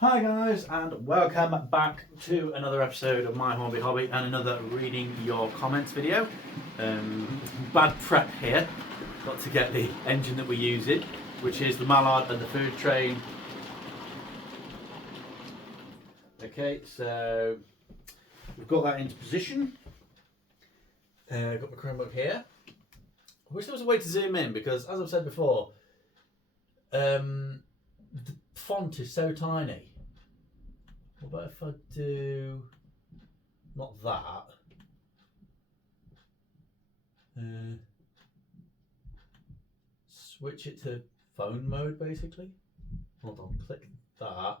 Hi guys, and welcome back to another episode of My Hornby Hobby and another reading your comments video. Bad prep here, got to get the engine that we're using, which is the Mallard and the Food Train. Okay, so we've got that into position. Got my Chromebook here. I wish there was a way to zoom in because, as I've said before, the font is so tiny. What about if I do not that? Switch it to phone mode basically. Hold on, click that.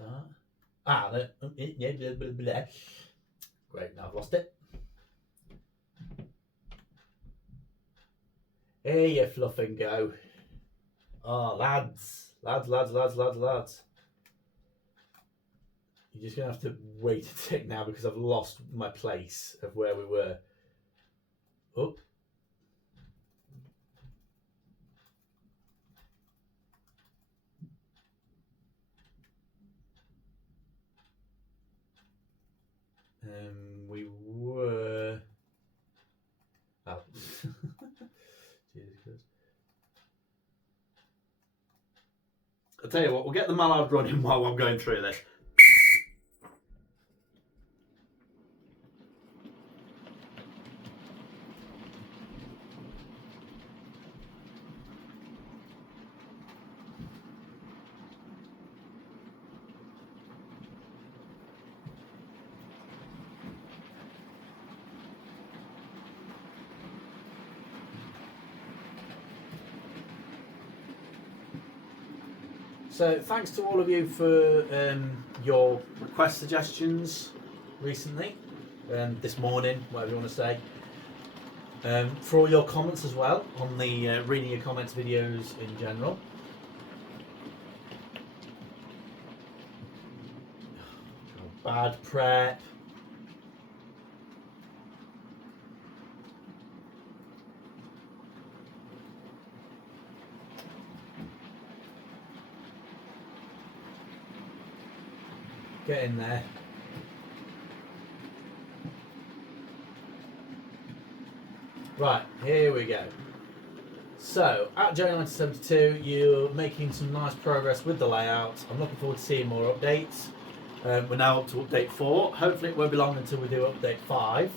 That. Yeah, blah, blah, blah. Great, now I've lost it. Here you fluff and go. Oh, lads. You're just going to have to wait a tick now because I've lost my place of where we were. Oh. We were... Oh. Jesus Christ. I'll tell you what, we'll get the Mallard running while I'm going through this. So thanks to all of you for your request suggestions recently, this morning, whatever you want to say. For all your comments as well on the reading your comments videos in general. Bad prep. Get in there. Right, here we go. So, at J1972, you're making some nice progress with the layout. I'm looking forward to seeing more updates. We're now up to update 4. Hopefully it won't be long until we do update 5.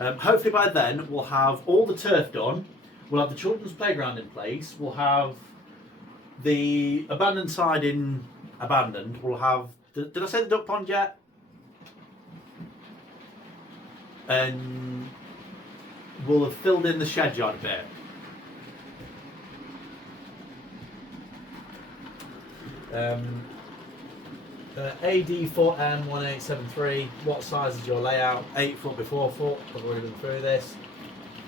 Hopefully by then we'll have all the turf done. We'll have the children's playground in place. We'll have the abandoned side in abandoned. We'll have... Did I say the duck pond yet? And we'll have filled in the shed yard a bit. AD4M1873, what size is your layout? 8 foot by 4 foot. I've already been through this.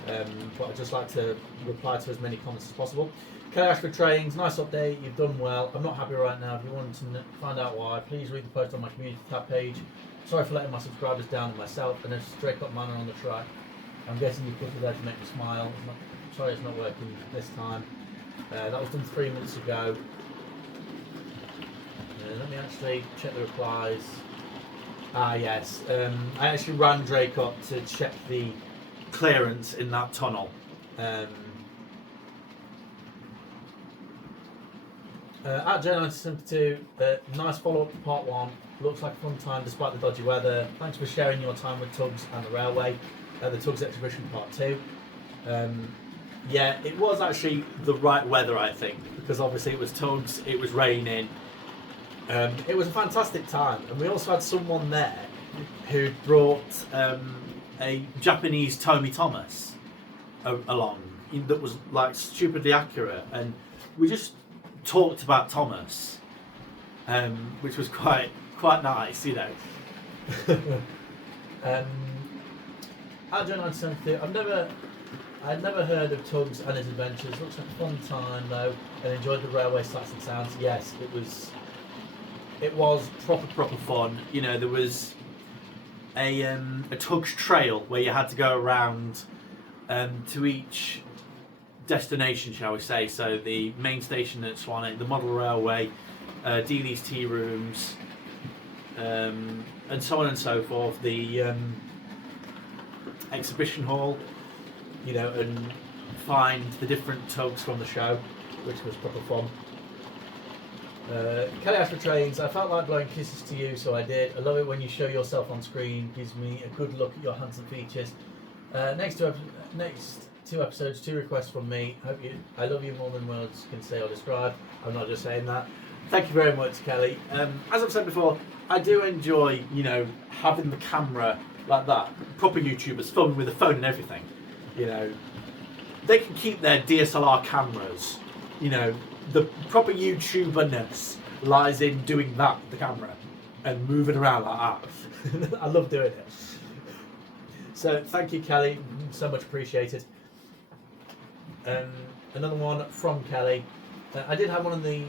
But I'd just like to reply to as many comments as possible. Kelly Ashford Trains, nice update, you've done well. I'm not happy right now. If you want to find out why, please read the post on my community tab page. Sorry for letting my subscribers down and myself, and there's Stray Cut Manor on the track. I'm guessing you put it there to make me smile. Sorry it's not working this time. That was done 3 minutes ago. Let me actually check the replies. Yes. I actually ran Drake up to check the clearance in that tunnel. At J1972, nice follow-up to part 1. Looks like a fun time despite the dodgy weather. Thanks for sharing your time with Tugs and the Railway. The Tugs exhibition part 2. Yeah, it was actually the right weather, I think, because obviously it was Tugs, it was raining. It was a fantastic time, and we also had someone there who brought a Japanese Tommy Thomas along that was like stupidly accurate, and we just talked about Thomas, which was quite nice, you know. At J1972, I'd never heard of Tugs and his adventures. Looks like a fun time though, and enjoyed the railway sights and sounds. Yes, it was proper fun. You know, there was a Tugs trail where you had to go around to each destination, shall we say. So the main station at Swanwick, the model railway, Dealey's tea rooms, and so on and so forth. The exhibition hall, you know, and find the different tugs from the show, which was proper fun. Kelly asked for trains. I felt like blowing kisses to you, so I did. I love it when you show yourself on screen. Gives me a good look at your handsome features. Next two episodes, 2 requests from me. I love you more than words can say or describe. I'm not just saying that. Thank you very much, Kelly. As I've said before, I do enjoy, you know, having the camera like that. Proper YouTubers filming with a phone and everything. You know, they can keep their DSLR cameras. You know, the proper YouTuberness lies in doing that with the camera and moving around like that. I love doing it. So thank you, Kelly. So much appreciated. Another one from Kelly. I did have one of the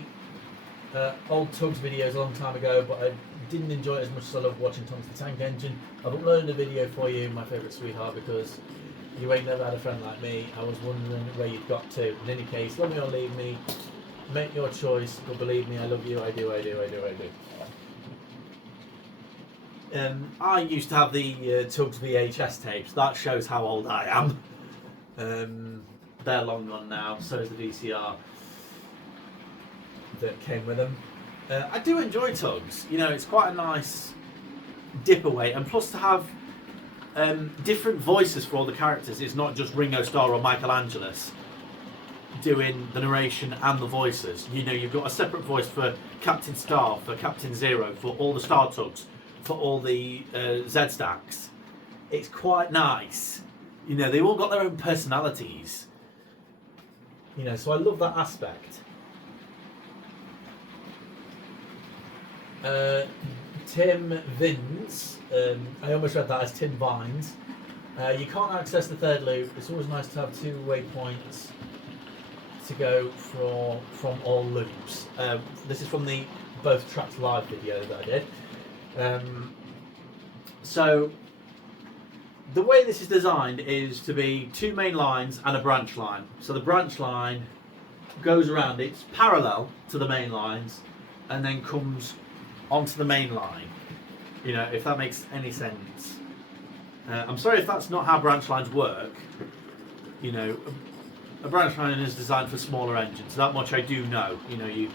old Tugs videos a long time ago, but I didn't enjoy it as much as I love watching Tonks the Tank Engine. I've uploaded a video for you, my favourite sweetheart, because you ain't never had a friend like me. I was wondering where you'd got to. In any case, love me or leave me. Make your choice, but believe me, I love you. I do. I used to have the Tugs VHS tapes. That shows how old I am. They're long gone now. So is the VCR that came with them. I do enjoy Tugs. You know, it's quite a nice dip away, and plus to have different voices for all the characters. It's not just Ringo Starr or Michael Angelis doing the narration and the voices. You know, you've got a separate voice for Captain Star, for Captain Zero, for all the Star Tugs, for all the Z-Stacks. It's quite nice. You know, they all got their own personalities. You know, so I love that aspect. Tim Vins, I almost read that as Tim Vines. You can't access the third loop. It's always nice to have 2 waypoints to go from all loops. This is from the Both Tracks Live video that I did. So the way this is designed is to be 2 main lines and a branch line. So the branch line goes around, it's parallel to the main lines, and then comes onto the main line. You know, if that makes any sense. I'm sorry if that's not how branch lines work. You know, a branch line is designed for smaller engines. That much I do know. You know, you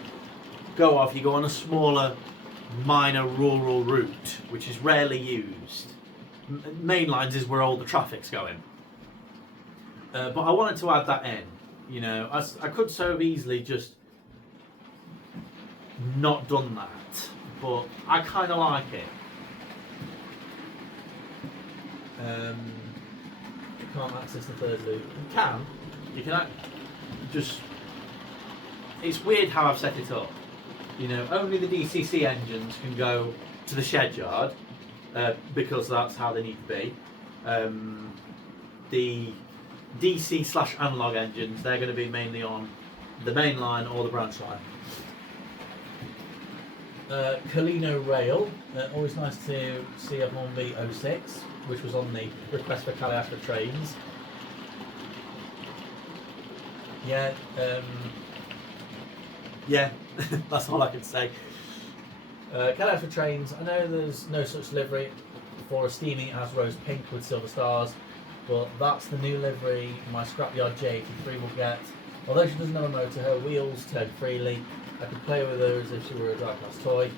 go on a smaller, minor rural route, which is rarely used. Main lines is where all the traffic's going. But I wanted to add that in. You know, I could so easily just not done that, but I kind of like it. You can't access the third loop. You can. You can just. It's weird how I've set it up. You know, only the DCC engines can go to the shed yard because that's how they need to be. The DC/analog engines, they're going to be mainly on the main line or the branch line. Colino Rail, always nice to see a Hornby 06, which was on the request for Caliastra trains. Yeah, that's all I can say. Caliastra trains, I know there's no such livery for a steaming as rose pink with silver stars, but that's the new livery my scrapyard J83 will get. Although she doesn't have a motor, her wheels turn freely. I could play with her as if she were a dry class toy.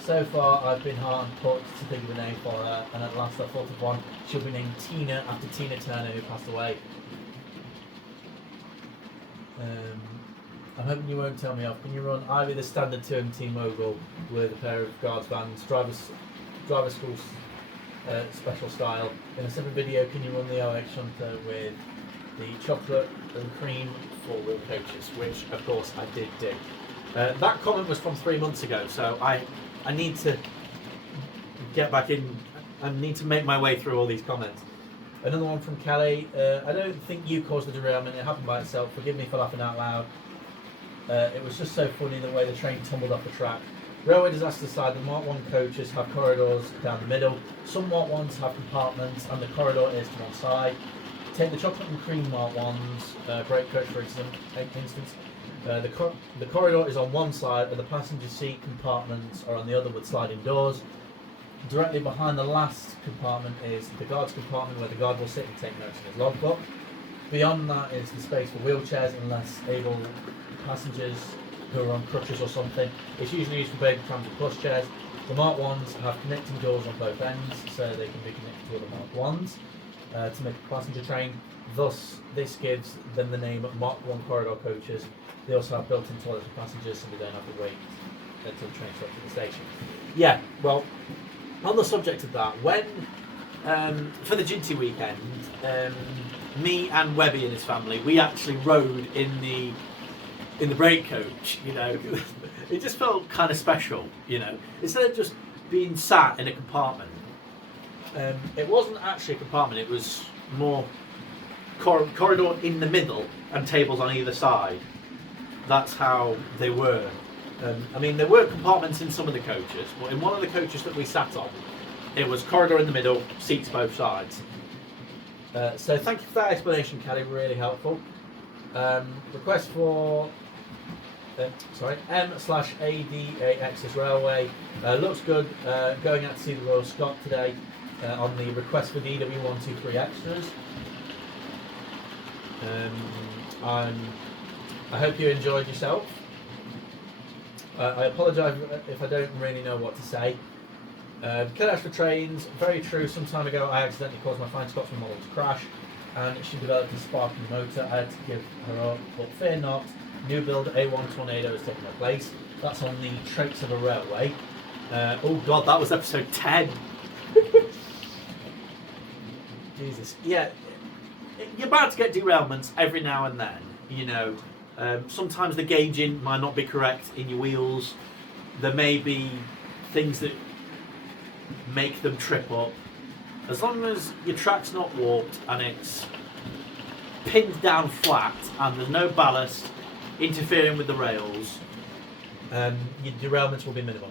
So far, I've been hard put to think of a name for her, and at last I thought of one. She'll be named Tina after Tina Turner, who passed away. I'm hoping you won't tell me off. Can you run either the standard 2 and Team Mogul with a pair of guards vans, driver school special style? In a separate video, can you run the OX shunter with the chocolate and cream 4-wheel coaches, which of course I did do. That comment was from 3 months ago, so I need to get back in. I need to make my way through all these comments. Another one from Kelly. I don't think you caused the derailment. It happened by itself. Forgive me for laughing out loud. It was just so funny the way the train tumbled off the track. Railway disaster aside, the Mark 1 coaches have corridors down the middle. Some Mark 1s have compartments and the corridor is to one side. Take the chocolate and cream marked ones, break coach for instance. The corridor is on one side and the passenger seat compartments are on the other with sliding doors. Directly behind the last compartment is the guard's compartment where the guard will sit and take notes in his logbook. Beyond that is the space for wheelchairs and less able passengers who are on crutches or something. It's usually used for baby prams and pushchairs. The marked ones have connecting doors on both ends so they can be connected to other marked ones to make a passenger train. Thus, this gives them the name of Mark 1 corridor coaches. They also have built-in toilets for passengers so they don't have to wait until the train stops at the station. Yeah, well, on the subject of that, when for the Ginty weekend, me and Webby and his family, we actually rode in the break coach. You know, it just felt kind of special. You know, instead of just being sat in a compartment, it wasn't actually a compartment. It was more corridor in the middle and tables on either side. That's how they were. I mean, there were compartments in some of the coaches, but in one of the coaches that we sat on, it was corridor in the middle, seats both sides. So thank you for that explanation, Kelly, really helpful. Request for M/ADAX's Railway. Looks good. Going out to see the Royal Scot today on the request for DW123 extras. I hope you enjoyed yourself. I apologise if I don't really know what to say. Kelly Ashford Trains, very true. Some time ago I accidentally caused my Fine Scotsman model to crash and she developed a spark in the motor. I had to give her up, but fear not, new build A1 Tornado has taken her place. That's on the Traits of a Railway. Oh god, that was episode 10. Jesus. Yeah, you're bound to get derailments every now and then, you know. Sometimes the gauging might not be correct in your wheels. There may be things that make them trip up. As long as your track's not warped and it's pinned down flat and there's no ballast interfering with the rails, your derailments will be minimal.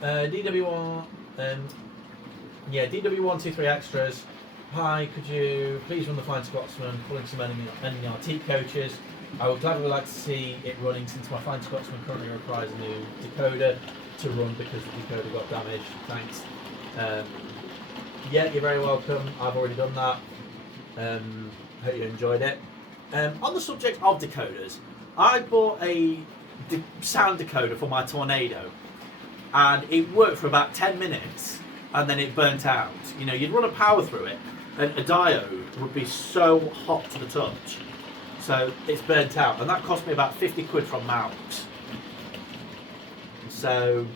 DW123 extras. Hi, could you please run the Fine Scotsman, pulling some NERT coaches? I would gladly like to see it running since my Fine Scotsman currently requires a new decoder to run because the decoder got damaged. Thanks. Yeah, you're very welcome. I've already done that. Hope you enjoyed it. On the subject of decoders, I bought a sound decoder for my Tornado and it worked for about 10 minutes and then it burnt out. You know, you'd run a power through it and a diode would be so hot to the touch. So it's burnt out and that cost me about 50 quid from Malks. So,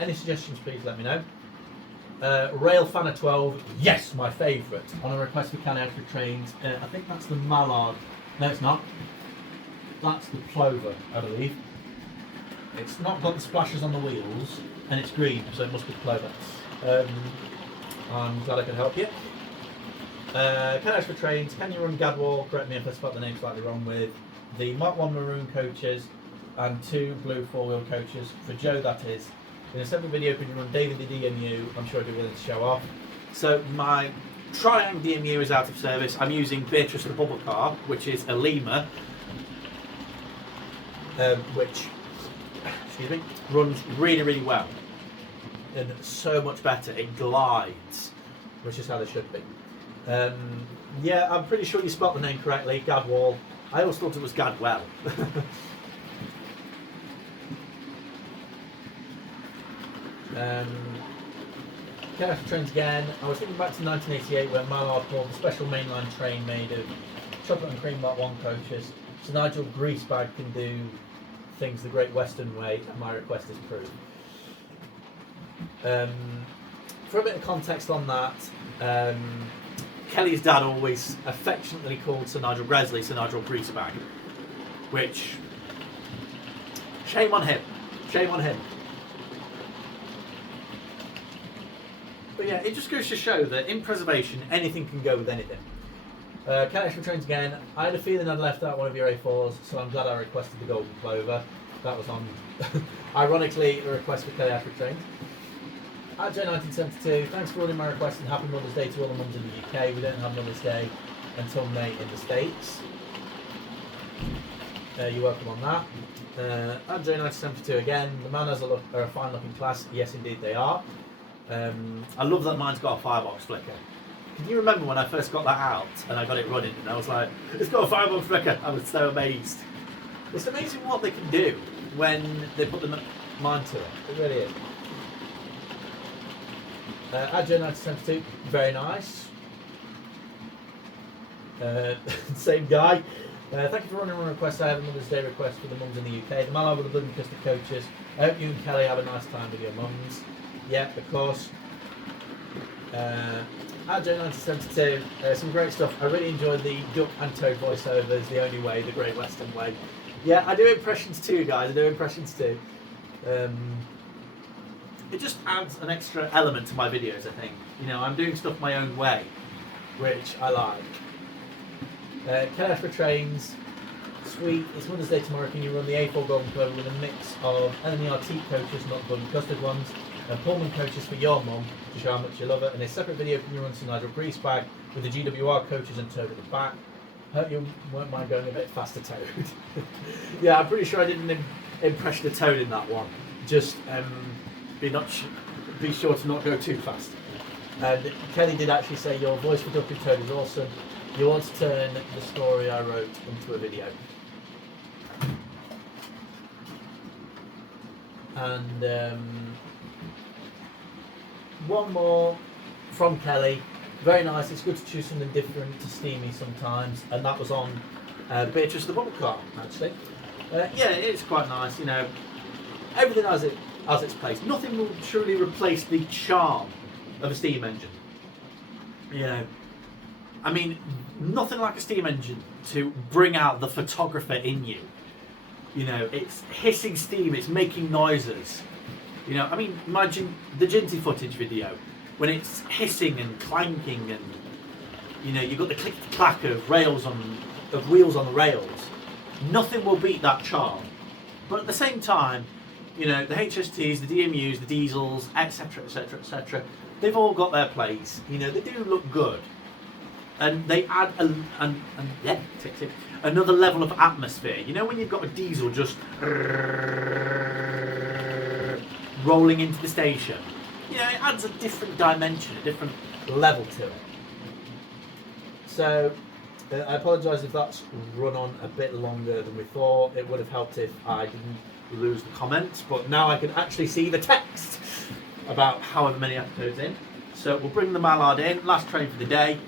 any suggestions please let me know. Rail Fanner 12, yes, my favourite. On a request for Kelly Ashford Trains, I think that's the Mallard. No, it's not. That's the Plover, I believe. It's not got the splashes on the wheels, and it's green, so it must be Plover. I'm glad I could help you. Kelly Ashford Trains, can you run Gadwall? Correct me if I spelled the name slightly wrong. With the Mark 1 maroon coaches and 2 blue 4-wheel coaches, for Joe that is. In a separate video, could you run David the DMU? I'm sure I'd be willing to show off. So my Triang DMU is out of service. I'm using Beatrice the Bubble Car, which is a Lima, which, excuse me, runs really, really well. And so much better. It glides, which is how they should be. Yeah, I'm pretty sure you spelled the name correctly, Gadwall. I always thought it was Gadwell. Kelly Trains again. I was thinking back to 1988 when Mallard pulled a special mainline train made of chocolate and cream Mark 1 coaches. So Nigel Greasebag can do things the Great Western way, and my request is approved. For a bit of context on that, Kelly's dad always affectionately called Sir Nigel Gresley Sir Nigel Greasebag, which, shame on him, shame on him. But yeah, it just goes to show that in preservation, anything can go with anything. Kelly Ashford Trains again. I had a feeling I'd left out one of your A4s, so I'm glad I requested the Golden Plover. That was on, ironically, a request for Kelly Ashford Trains. At J1972, thanks for ordering my request and happy Mother's Day to all the mums in the UK. We don't have Mother's Day until May in the States. You're welcome on that. At J1972 again, the Manos are a fine looking class. Yes, indeed they are. I love that mine's got a firebox flicker. Can you remember when I first got that out and I got it running and I was like, it's got a firebox flicker? I was so amazed. It's amazing what they can do when they put the mind to it. It really is. At J1972, very nice. Same guy. Thank you for running on request. I have a Mother's Day request for the mums in the UK. The Mallard with the Blood and Custard coaches. I hope you and Kelly have a nice time with your mums. Yeah, of course. At J1972, some great stuff. I really enjoyed the Duck and Toad voiceovers, The Only Way, The Great Western Way. Yeah, I do impressions too, guys. I do impressions too. It just adds an extra element to my videos, I think. You know, I'm doing stuff my own way, which I like. Kelly Trains, sweet. It's Mother's Day tomorrow. Can you run the A4 Golden Clover with a mix of NMRT coaches, not Blood and Custard ones, and Pullman coaches for your mum to show how much you love it? And a separate video can you run some Nigel Grease bag with the GWR coaches and Toad at the back. Hope you won't mind going a bit faster, Toad. Yeah, I'm pretty sure I didn't impress the Toad in that one. Just be sure to not go too fast. And Kelly did actually say your voice for Duck and Toad is awesome. You want to turn the story I wrote into a video. And one more from Kelly. Very nice. It's good to choose something different to steamy sometimes. And that was on Beatrice the Bubble Car, actually. Yeah, it is quite nice. You know, everything has its place. Nothing will truly replace the charm of a steam engine. You know, I mean, nothing like a steam engine to bring out the photographer in you. You know, it's hissing steam, it's making noises. You know, I mean, imagine the Ginty footage video when it's hissing and clanking, and you know, you've got the click-clack of wheels on the rails. Nothing will beat that charm. But at the same time, you know, the HSTs, the DMUs, the diesels, etc., etc., etc., they've all got their place. You know, they do look good. And they add another level of atmosphere. You know, when you've got a diesel just rolling into the station, you know, it adds a different dimension, a different level to it. So, I apologise if that's run on a bit longer than we thought. It would have helped if I didn't lose the comments, but now I can actually see the text about however many episodes in. So we'll bring the Mallard in, last train for the day.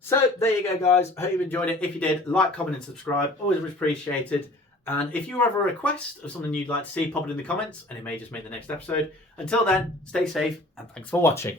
So there you go, guys. I hope you enjoyed it. If you did, like, comment and subscribe. Always appreciated. And if you have a request of something you'd like to see, pop it in the comments and it may just make the next episode. Until then, stay safe and thanks for watching.